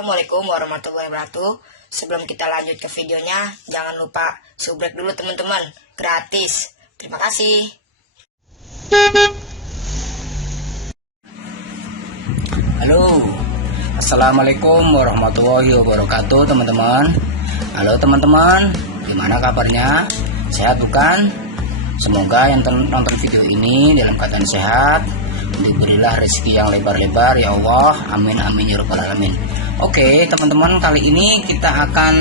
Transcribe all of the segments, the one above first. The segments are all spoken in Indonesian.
Assalamualaikum warahmatullahi wabarakatuh. Sebelum kita lanjut ke videonya, jangan lupa subrek dulu teman-teman, gratis. Terima kasih. Halo, Assalamualaikum warahmatullahi wabarakatuh teman-teman. Halo teman-teman, gimana kabarnya? Sehat bukan? Semoga yang nonton video ini dalam keadaan sehat, diberilah rezeki yang lebar-lebar ya Allah, amin amin ya rabbal alamin. Oke teman-teman, kali ini kita akan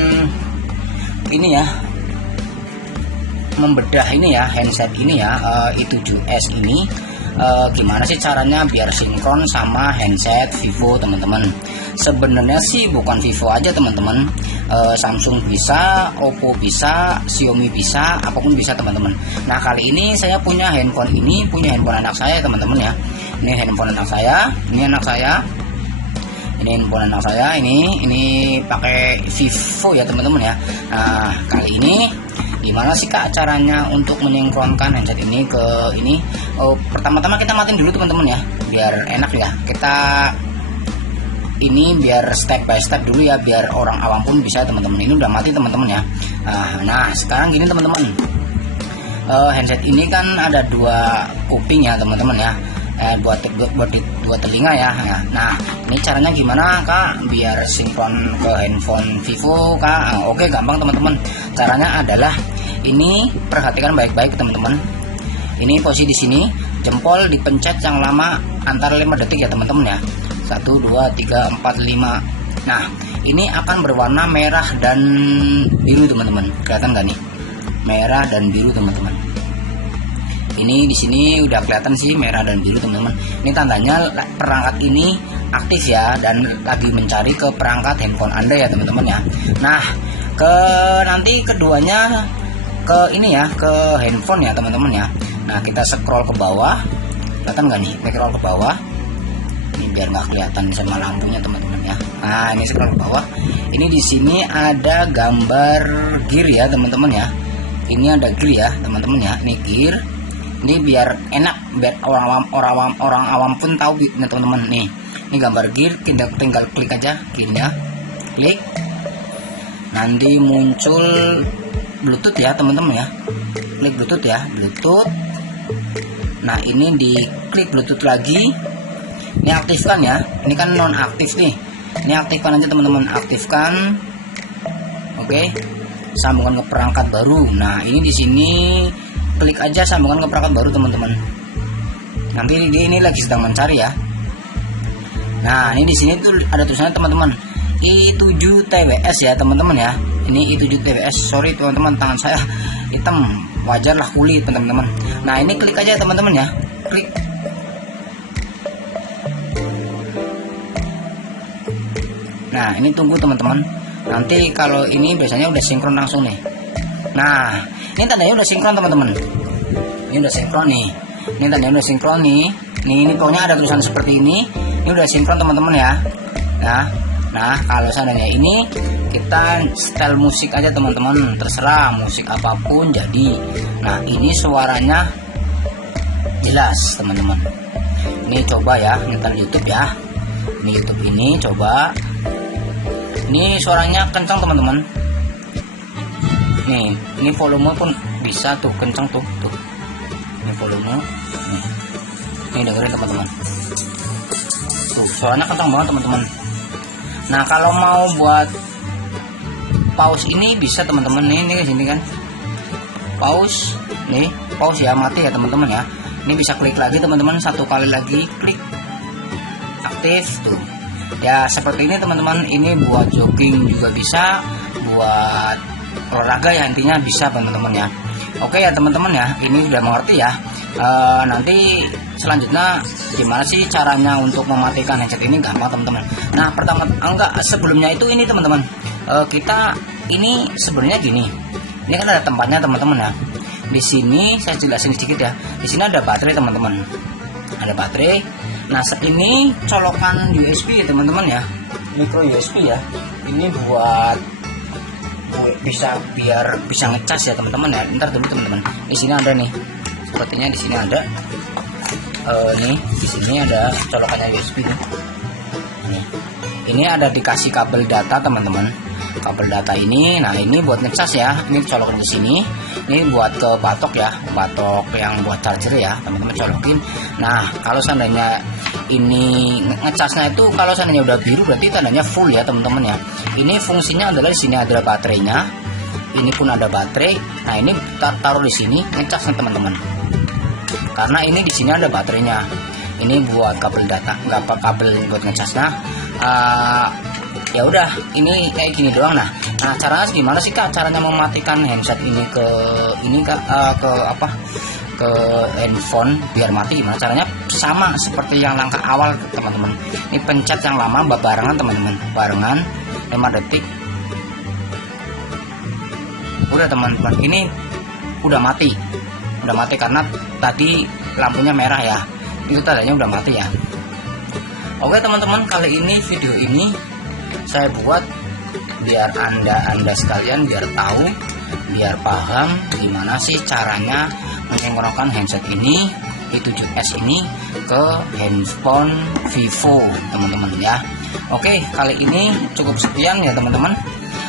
membedah handset ini ya, i7s ini. Gimana sih caranya biar sinkron sama handset Vivo teman-teman? Sebenarnya sih bukan Vivo aja teman-teman, Samsung bisa, Oppo bisa, Xiaomi bisa, apapun bisa teman-teman. Nah kali ini saya punya handphone anak saya teman-teman ya. Ini handphone anak saya, ini handphone anak saya, ini pakai Vivo ya teman-teman ya. Nah kali ini gimana sih kak caranya untuk menyinkronkan handset ini ke ini? Pertama-tama kita matiin dulu teman-teman ya, biar enak ya. Kita ini biar step by step dulu ya, biar orang awam pun bisa teman-teman. Ini udah mati teman-teman ya. Nah sekarang gini teman-teman, handset ini kan ada dua kuping ya teman-teman ya, buat dua telinga ya. Nah ini caranya gimana kak biar sinkron ke handphone Vivo kak? Oke gampang teman-teman. Caranya adalah ini, perhatikan baik-baik teman-teman. Ini posisi di sini, jempol dipencet yang lama antara 5 detik ya teman-teman ya. 1 2 3 4 5. Nah ini akan berwarna merah dan biru teman-teman. Kelihatan nggak nih? Merah dan biru teman-teman. Ini di sini udah kelihatan sih merah dan biru teman-teman. Ini tandanya perangkat ini aktif ya, dan lagi mencari ke perangkat handphone Anda ya teman-teman ya. Nah nanti keduanya ke ini ya, ke handphone ya teman-teman ya. Nah kita scroll ke bawah, kelihatan nggak nih? Kita scroll ke bawah. Ini biar nggak kelihatan sama lampunya teman-teman ya. Nah ini scroll ke bawah. Ini di sini ada gambar gear ya teman-teman ya. Ini ada gear ya teman-teman ya. Ini gear. Ini biar enak, biar orang awam pun tahu nih teman-teman. Nih ini gambar gear, tinggal klik aja gearnya, klik, nanti muncul Bluetooth ya teman-teman ya. Klik Bluetooth ya, Bluetooth. Nah ini diklik Bluetooth lagi, ini aktifkan ya. Ini kan non aktif nih, ini aktifkan aja teman-teman, aktifkan. Oke, sambungkan ke perangkat baru. Nah ini di sini klik aja sambungkan ke perangkat baru teman-teman. Nanti dia ini lagi sedang mencari ya. Nah ini di sini tuh ada tulisannya teman-teman, i7TWS ya teman-teman ya. Ini i7TWS. Sorry teman-teman, tangan saya hitam, wajarlah kulit teman-teman. Nah ini klik aja teman-teman ya, klik. Nah ini tunggu teman-teman. Nanti kalau ini biasanya udah sinkron langsung nih. Nah ini tandanya udah sinkron teman-teman. Ini udah sinkron nih. Ini tandanya udah sinkron nih. Ini pokoknya ada tulisan seperti ini. Ini udah sinkron teman-teman ya. Nah kalau seandainya ini kita setel musik aja teman-teman, terserah musik apapun jadi. Nah ini suaranya jelas teman-teman. Ini coba ya, nonton YouTube ya. Ini YouTube ini coba. Ini suaranya kencang teman-teman. Nih, ini volume pun bisa tuh kencang tuh. Ini volume. Ini dengerin teman-teman. Tuh, suaranya kencang banget teman-teman. Nah, kalau mau buat pause ini bisa teman-teman. Ini ke sini kan. Pause. Nih, pause ya, mati ya teman-teman ya. Ini bisa klik lagi teman-teman, satu kali lagi klik. Aktif tuh. Ya, seperti ini teman-teman. Ini buat jogging juga bisa, buat olahraga ya, intinya bisa teman-teman ya. Oke ya teman-teman ya, ini udah mengerti ya. Nanti selanjutnya gimana sih caranya untuk mematikan handset ini? Gampang teman-teman. Nah sebelumnya itu ini teman-teman, kita ini sebenarnya gini. Ini kan ada tempatnya teman-teman ya. Di sini saya jelasin sedikit ya. Di sini ada baterai teman-teman. Ada baterai. Nah ini colokan USB teman-teman ya, micro USB ya. Ini buat biar bisa ngecas ya teman-teman ya. Ntar dulu teman-teman, di sini ada nih, sepertinya di sini ada nih, di sini ada colokannya USB nih. ini ada dikasih kabel data teman-teman. Kabel data ini, nah ini buat ngecas ya, ini colokin di sini. Ini buat ke batok ya, batok yang buat charger ya, teman-teman colokin. Nah, kalau seandainya ini ngecasnya itu kalau seandainya udah biru berarti tandanya full ya teman-teman ya. Ini fungsinya adalah di sini ada baterainya. Ini pun ada baterai. Nah, ini kita taruh di sini ngecasnya teman-teman. Karena ini di sini ada baterainya. Ini buat kabel data, nggak apa kabel buat ngecasnya. Ya udah, ini kayak gini doang. Nah, caranya gimana sih Kak? Caranya mematikan handset ini ke handphone biar mati gimana caranya? Sama seperti yang langkah awal teman-teman. Ini pencet yang lama barengan teman-teman, barengan 5 detik. Udah teman-teman, ini udah mati karena tadi lampunya merah ya. Itu tandanya udah mati ya. Oke teman-teman, kali ini video ini saya buat biar anda sekalian biar tahu, biar paham gimana sih caranya mensinkronkan handset ini i7s ini ke handphone Vivo teman-teman ya. Oke, kali ini cukup sekian ya teman-teman.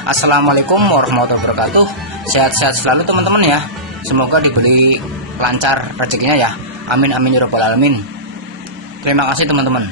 Assalamualaikum warahmatullahi wabarakatuh. Sehat-sehat selalu teman-teman ya. Semoga diberi lancar rezekinya ya. Amin amin ya rabbal alamin. Terima kasih teman-teman.